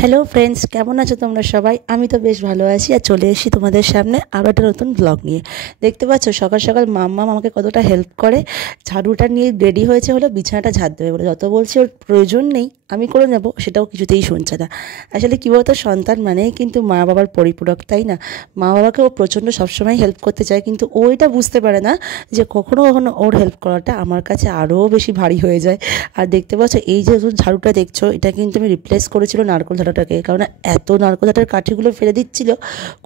Hello friends, কেমন আছো তোমরা সবাই? আমি তো বেশ ভালো আছি আর চলে এসেছি তোমাদের সামনে আরও একটা নতুন ব্লগ নিয়ে। দেখতে পাচ্ছ সকাল সকাল মাম্মা আমাকে কতটা হেল্প করে। ঝাড়ুটা নিয়ে রেডি হয়েছে হলো বিছানাটা ঝাড় দেবে বলে। যত বলছি ওর প্রয়োজন নেই, আমি করে নেব, সেটাও কিছুতেই শুনছে না। আসলে কী বলতো, সন্তান মানেই কিন্তু মা বাবার পরিপূরক, তাই না? মা বাবাকে ও প্রচণ্ড সবসময় হেল্প করতে চায়, কিন্তু ও এটা বুঝতে পারে না যে কখনো কখনো ওর হেল্প করাটা আমার কাছে আরও বেশি ভারী হয়ে যায়। আর দেখতে পাচ্ছ এই যে ঝাড়ুটা দেখছো, এটা কিন্তু আমি রিপ্লেস করেছিল নারকেল ঝাড়ুটাকে, কারণ এত নারকেল ঝাড়ুর কাঠিগুলো ফেলে দিচ্ছিল,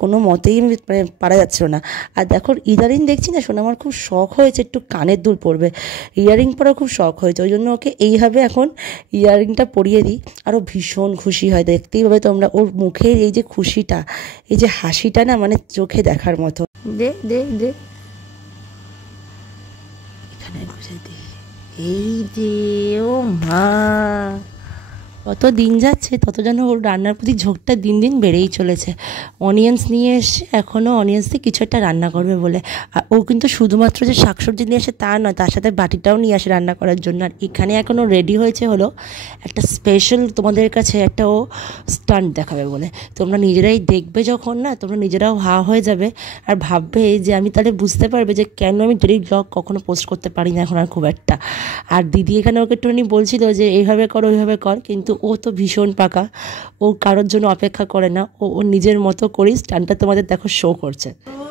কোনো মতেই আমি পারা যাচ্ছিল না। আর দেখো ইদারিং দেখছি না, শোনা আমার খুব শখ হয়েছে একটু কানের দুল পরবে, ইয়ারিং পরার খুব শখ হয়েছে, ওই জন্য ওকে এইভাবে এখন ইয়ারিংটা পরিয়ে দিই। আরও ভীষণ খুশি হয়, দেখতেই পাবে তোমরা ওর মুখের এই যে খুশিটা, এই যে হাসিটা না, মানে চোখে দেখার মতো। দে দে দে, এখানে ঘুষে দে, এই যে, ও মা, যত দিন যাচ্ছে তত যেন ওর রান্নার প্রতি ঝোঁকটা দিন দিন বেড়েই চলেছে। অনিয়ন্স নিয়ে এসে এখনও অনিয়ন্স দিয়ে কিছু একটা রান্না করবে বলে। আর ও কিন্তু শুধুমাত্র যে শাকসবজি নিয়ে আসে তা নয়, তার সাথে বাটিটাও নিয়ে আসে রান্না করার জন্য। আর এখানে এখনও রেডি হয়েছে হলো একটা স্পেশাল তোমাদের কাছে একটা ও স্টান্ট দেখাবে বলে। তোমরা নিজেরাই দেখবে যখন, না তোমরা নিজেরাও হা হয়ে যাবে আর ভাববে যে আমি তাহলে বুঝতে পারবে যে কেন আমি ডেলি ব্লগ কখনো পোস্ট করতে পারি না এখন আর খুব একটা। আর দিদি এখানে ওকে একটুখানি বলছিল যে এইভাবে কর ওইভাবে কর, কিন্তু ও তো ভীষণ পাকা, ও কারোর জন্য অপেক্ষা করে না, ও ওর নিজের মতো করেই স্টান্টটা তোমাদের দেখো শো করছে। ও